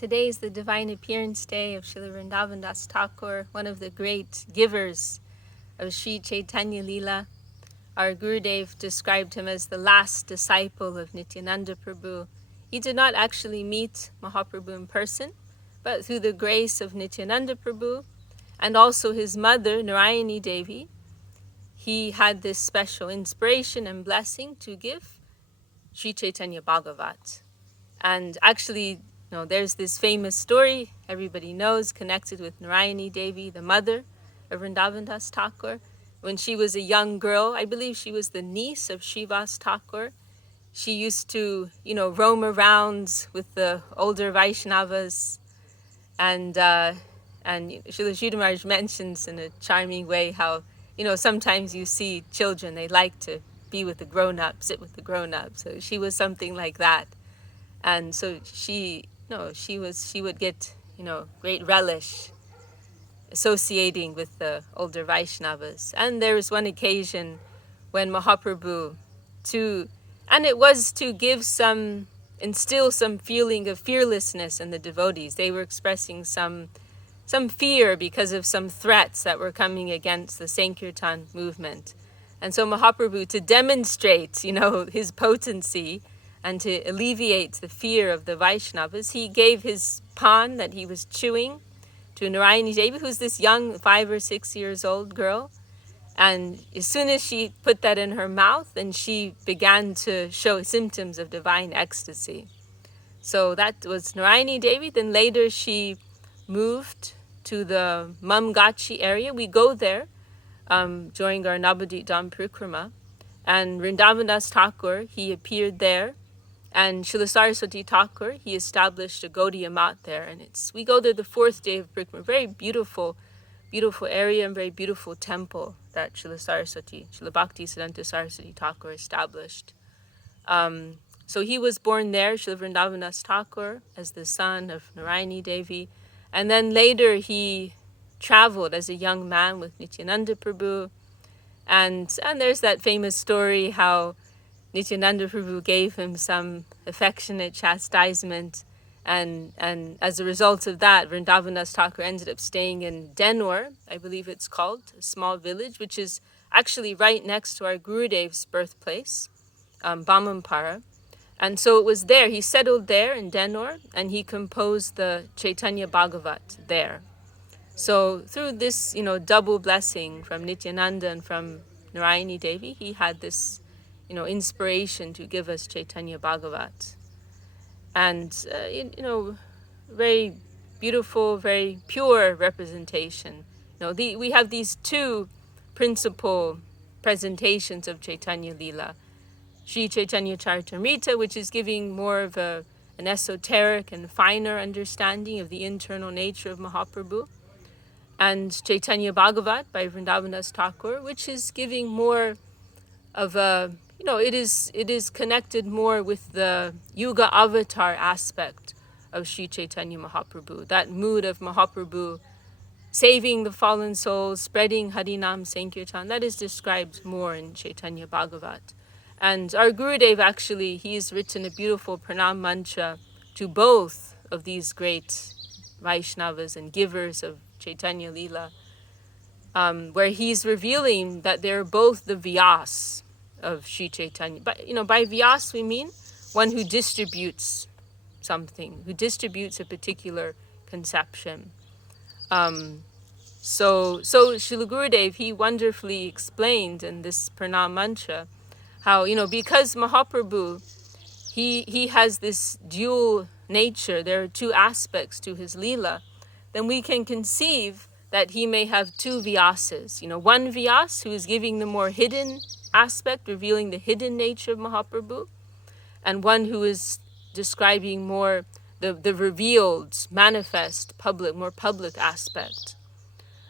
Today is the Divine Appearance Day of Srila Vrindavan Das Thakur, one of the great givers of Sri Chaitanya Leela. Our Gurudev described him as the last disciple of Nityananda Prabhu. He did not actually meet Mahaprabhu in person, but through the grace of Nityananda Prabhu and also his mother, Narayani Devi, he had this special inspiration and blessing to give Sri Chaitanya Bhagavat. And actually, there's this famous story everybody knows connected with Narayani Devi, the mother of Vrindavan Das Thakur. When she was a young girl, I believe she was the niece of Srivas Thakur. She used to, roam around with the older Vaishnavas. And Srila Sridhar Maharaj mentions in a charming way how, sometimes you see children, they like to be with the grown-ups, sit with the grown-ups. So she was something like that. And so she would get, great relish associating with the older Vaishnavas. And there was one occasion when Mahaprabhu, it was to instill some feeling of fearlessness in the devotees. They were expressing some fear because of some threats that were coming against the Sankirtan movement. And so Mahaprabhu, to demonstrate, his potency, and to alleviate the fear of the Vaishnavas, he gave his pan that he was chewing to Narayani Devi, who's this young 5 or 6 years old girl. And as soon as she put that in her mouth, then she began to show symptoms of divine ecstasy. So that was Narayani Devi. Then later she moved to the Mamgachi area. We go there during our Navadvip Dham Parikrama. And Vrindavan Das Thakur, he appeared there. And Srila Saraswati Thakur, he established a Gaudiya Mat there. And we go there the 4th day of Parikrama. Very beautiful, beautiful area and very beautiful temple that Srila Bhakti Siddhanta Saraswati Thakur established. So he was born there, Srila Vrindavan Das Thakur, as the son of Narayani Devi. And then later he traveled as a young man with Nityananda Prabhu. And there's that famous story how Nityananda Prabhu gave him some affectionate chastisement, and as a result of that, Vrindavan Das Thakur ended up staying in Denor, I believe it's called, a small village, which is actually right next to our Gurudev's birthplace, Bamampara. And so it was there, he settled there in Denor, and he composed the Chaitanya Bhagavat there. So through this, double blessing from Nityananda and from Narayani Devi, he had this inspiration to give us Chaitanya Bhagavat. And, very beautiful, very pure representation. We have these two principal presentations of Chaitanya Leela. Sri Chaitanya Charitamrita, which is giving more of an esoteric and finer understanding of the internal nature of Mahaprabhu. And Chaitanya Bhagavat by Vrindavan Das Thakur, which is giving more of a, it is connected more with the Yuga Avatar aspect of Sri Chaitanya Mahaprabhu, that mood of Mahaprabhu saving the fallen souls, spreading Harinam Sankirtan, that is described more in Chaitanya Bhagavat. And our Gurudev actually, he's written a beautiful pranam mantra to both of these great Vaishnavas and givers of Chaitanya Leela, where he's revealing that they're both the Vyas of Sri Chaitanya. But, by Vyas we mean one who distributes something, who distributes a particular conception. So Srila Gurudev, he wonderfully explained in this pranam mantra how, because Mahaprabhu, he has this dual nature, there are two aspects to his Leela, then we can conceive that he may have two Vyasas. One Vyas who is giving the more hidden aspect, revealing the hidden nature of Mahaprabhu, and one who is describing more the revealed, manifest, more public aspect.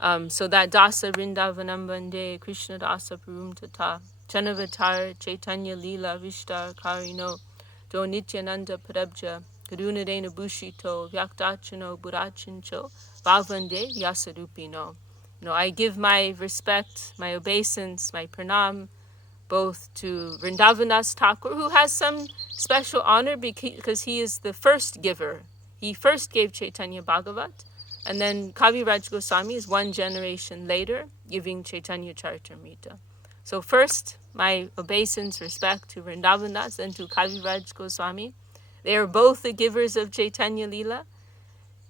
So that Dasa Vrindavanam Bande Krishna Dasa Purum Tata Chanavatar Chaitanya Leela Vishtar Karino Do Nityananda Parabja Karunadena Bushito Vyaktachano Burachincho Bhavande Yasadupino. I give my respect, my obeisance, my pranam, both to Vrindavan Das Thakur, who has some special honor because he is the first giver. he first gave Chaitanya Bhagavat, and then Kaviraj Goswami is one generation later giving Chaitanya Charitamrita. So first, my obeisance, respect to Vrindavan Das and to Kaviraj Goswami. They are both the givers of Chaitanya Leela.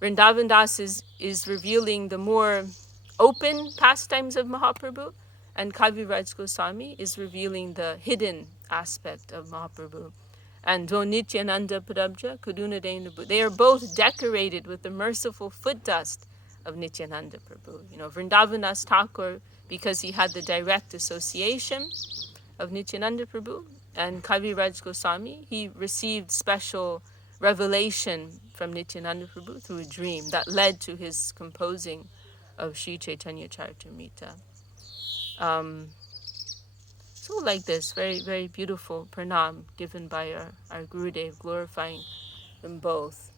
Vrindavan Das is revealing the more open pastimes of Mahaprabhu, and Kaviraj Goswami is revealing the hidden aspect of Mahaprabhu. And Do Nityananda Prabja Karunadena, they are both decorated with the merciful foot dust of Nityananda Prabhu. Vrindavan Das Thakur, because he had the direct association of Nityananda Prabhu, and Kaviraj Goswami, he received special revelation from Nityananda Prabhu through a dream that led to his composing of Sri Chaitanya Charitamrita. So like this, very, very beautiful pranam given by our Gurudev, glorifying them both.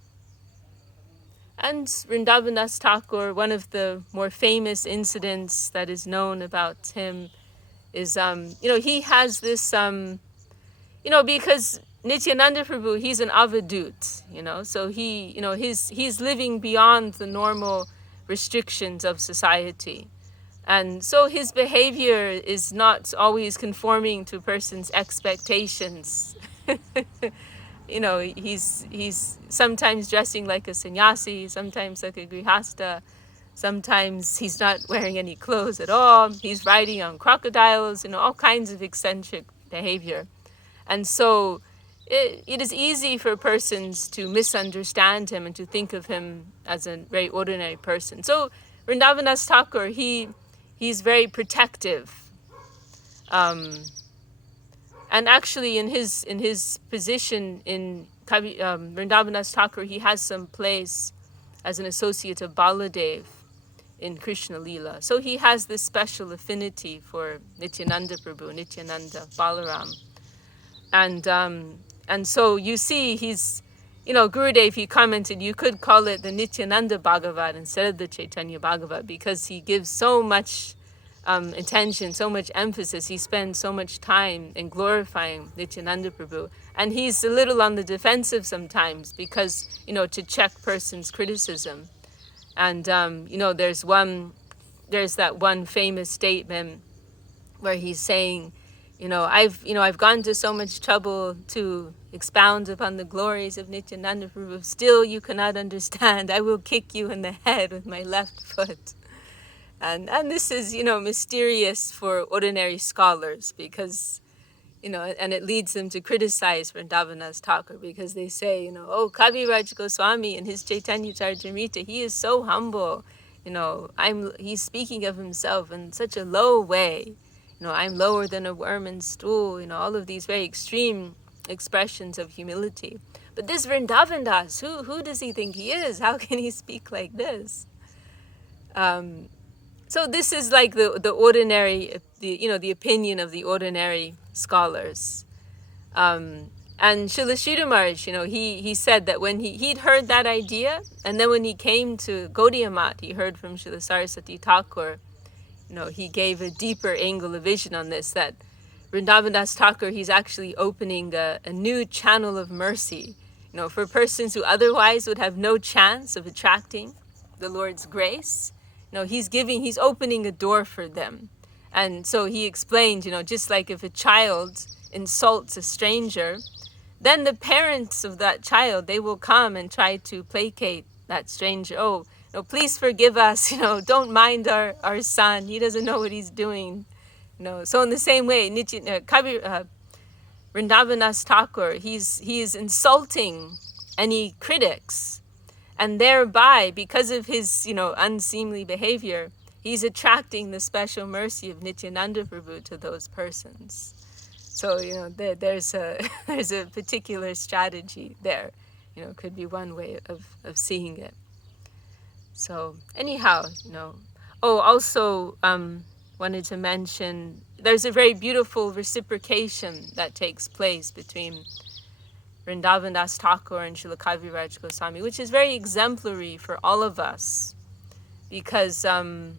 And Vrindavan Das Thakur, one of the more famous incidents that is known about him is, he has this, because Nityananda Prabhu, he's an avadut, so he's living beyond the normal restrictions of society. And so his behavior is not always conforming to a person's expectations. He's sometimes dressing like a sannyasi, sometimes like a grihasta, sometimes he's not wearing any clothes at all, he's riding on crocodiles, all kinds of eccentric behavior. And so it is easy for persons to misunderstand him and to think of him as a very ordinary person. So Vrindavan Das Thakur, he's very protective. And actually in his position in Vrindavan Das Thakur, he has some place as an associate of Baladev in Krishna Leela. So he has this special affinity for Nityananda Prabhu, Nityananda, Balaram. And so you see he's, Gurudev, he commented, you could call it the Nityananda Bhagavat instead of the Chaitanya Bhagavat, because he gives so much attention, so much emphasis, he spends so much time in glorifying Nityananda Prabhu. And he's a little on the defensive sometimes because, to check persons' criticism. And, there's that one famous statement where he's saying, I've gone to so much trouble to expound upon the glories of Nityananda Prabhu. Still you cannot understand. I will kick you in the head with my left foot. And this is, mysterious for ordinary scholars because, and it leads them to criticize Vrindavan Das Thakur because they say, Kaviraj Goswami in his Chaitanya Charitamrita, he is so humble. He's speaking of himself in such a low way. I'm lower than a worm in stool, all of these very extreme expressions of humility. But this Vrindavan Das, who does he think he is? How can he speak like this? So this is like the ordinary, the opinion of the ordinary scholars. And Srila Sridhar Maharaj, he said that when he'd heard that idea, and then when he came to Gaudiya Math, he heard from Srila Saraswati Thakur, he gave a deeper angle of vision on this, that Vrindavan Das Thakur, he's actually opening a new channel of mercy, for persons who otherwise would have no chance of attracting the Lord's grace. He's opening a door for them. And so he explained, just like if a child insults a stranger, then the parents of that child, they will come and try to placate that stranger. Oh, please forgive us, don't mind our son. He doesn't know what he's doing. So in the same way, Vrindavan Das Thakur, he is insulting any critics. And thereby, because of his, unseemly behavior, he's attracting the special mercy of Nityananda Prabhu to those persons. So, there's a particular strategy there. Could be one way of seeing it. So anyhow, also wanted to mention, there's a very beautiful reciprocation that takes place between Vrindavan Das Thakur and Srila Kaviraj Goswami, which is very exemplary for all of us, because so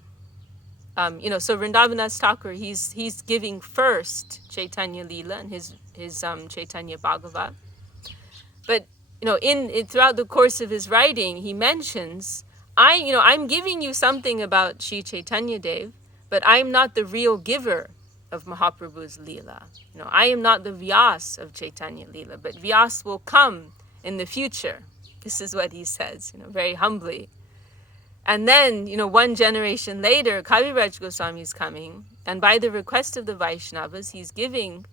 Vrindavan Das Thakur, he's giving first Chaitanya Leela and his Chaitanya Bhagavat, but throughout the course of his writing, he mentions, I'm giving you something about Sri Chaitanya Dev, but I'm not the real giver of Mahaprabhu's Leela. I am not the Vyas of Chaitanya Leela, but Vyas will come in the future. This is what he says, very humbly. And then, one generation later, Kaviraj Goswami is coming, and by the request of the Vaishnavas, he's giving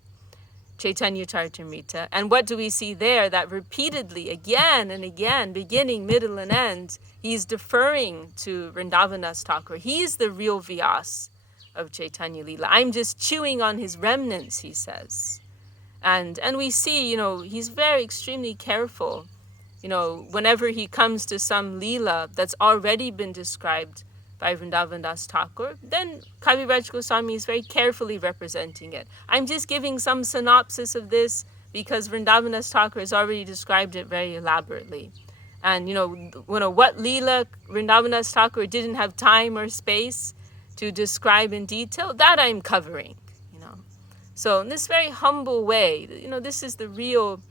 Chaitanya Charitamrita. And what do we see there? That repeatedly, again and again, beginning, middle, and end, he's deferring to Vrindavan Thakur. He's the real Vyas of Chaitanya Leela. I'm just chewing on his remnants, he says. And we see, he's very extremely careful. Whenever he comes to some Leela that's already been described by Vrindavan Das Thakur, then Kaviraj Goswami is very carefully representing it. I'm just giving some synopsis of this because Vrindavan Das Thakur has already described it very elaborately. And, what Leela Vrindavan Das Thakur didn't have time or space to describe in detail, that I'm covering, So in this very humble way, this is the real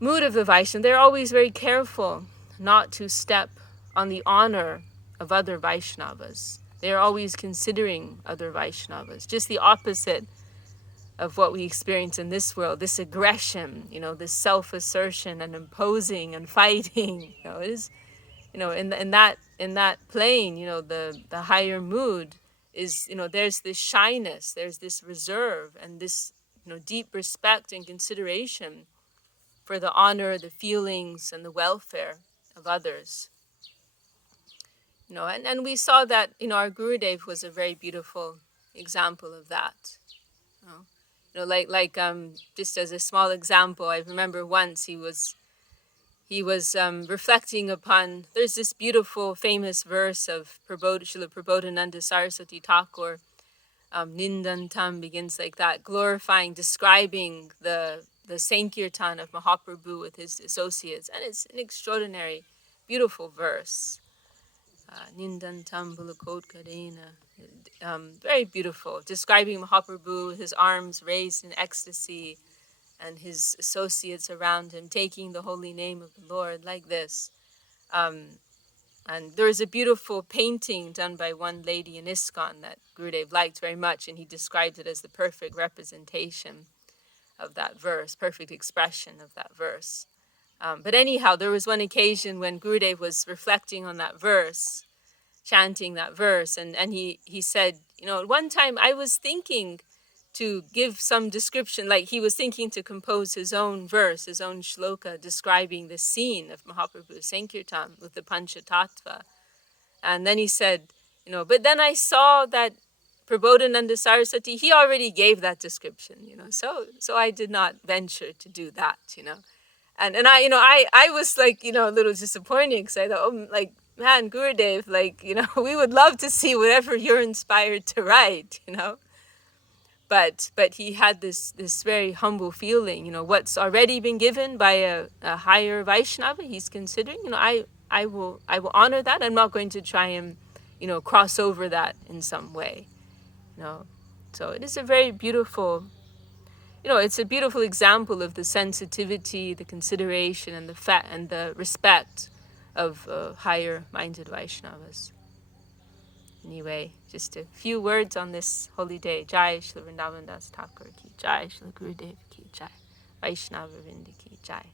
mood of the Vaishnava. They're always very careful not to step on the honor of other Vaishnavas. They're always considering other Vaishnavas. Just the opposite of what we experience in this world, this aggression, this self-assertion and imposing and fighting. It is, in that plane, the higher mood is, there's this shyness, there's this reserve, and this, deep respect and consideration for the honor, the feelings, and the welfare of others. And we saw that, our Gurudev was a very beautiful example of that. Just as a small example, I remember once he was reflecting upon, there's this beautiful famous verse of Srila Prabodhananda Saraswati Thakur, Nindantam begins like that, glorifying, describing the Sankirtan of Mahaprabhu with his associates. And it's an extraordinary, beautiful verse. Nindantam Bulakot Kadena. Very beautiful, describing Mahaprabhu, his arms raised in ecstasy, and his associates around him taking the holy name of the Lord like this. And there is a beautiful painting done by one lady in ISKCON that Gurudev liked very much, and he described it as the perfect representation of that verse, perfect expression of that verse. But anyhow, there was one occasion when Gurudev was reflecting on that verse, chanting that verse, and he said, one time I was thinking to give some description, like he was thinking to compose his own verse, his own shloka, describing the scene of Mahaprabhu's Sankirtan with the Panchatattva. And then he said, but then I saw that Prabodhananda Saraswati, he already gave that description, so I did not venture to do that, And I was like, a little disappointed because I thought, man, Gurudev, we would love to see whatever you're inspired to write, But he had this very humble feeling, what's already been given by a higher Vaishnava, he's considering, I will honor that. I'm not going to try and, cross over that in some way, So it is a very beautiful, it's a beautiful example of the sensitivity, the consideration, and the respect of higher-minded Vaishnavas. Anyway, just a few words on this holy day. Jai Srila Vrindavan Das Thakur ki Jai, Srila Gurudev ki Jai, Vaishnava Vrinda ki Jai.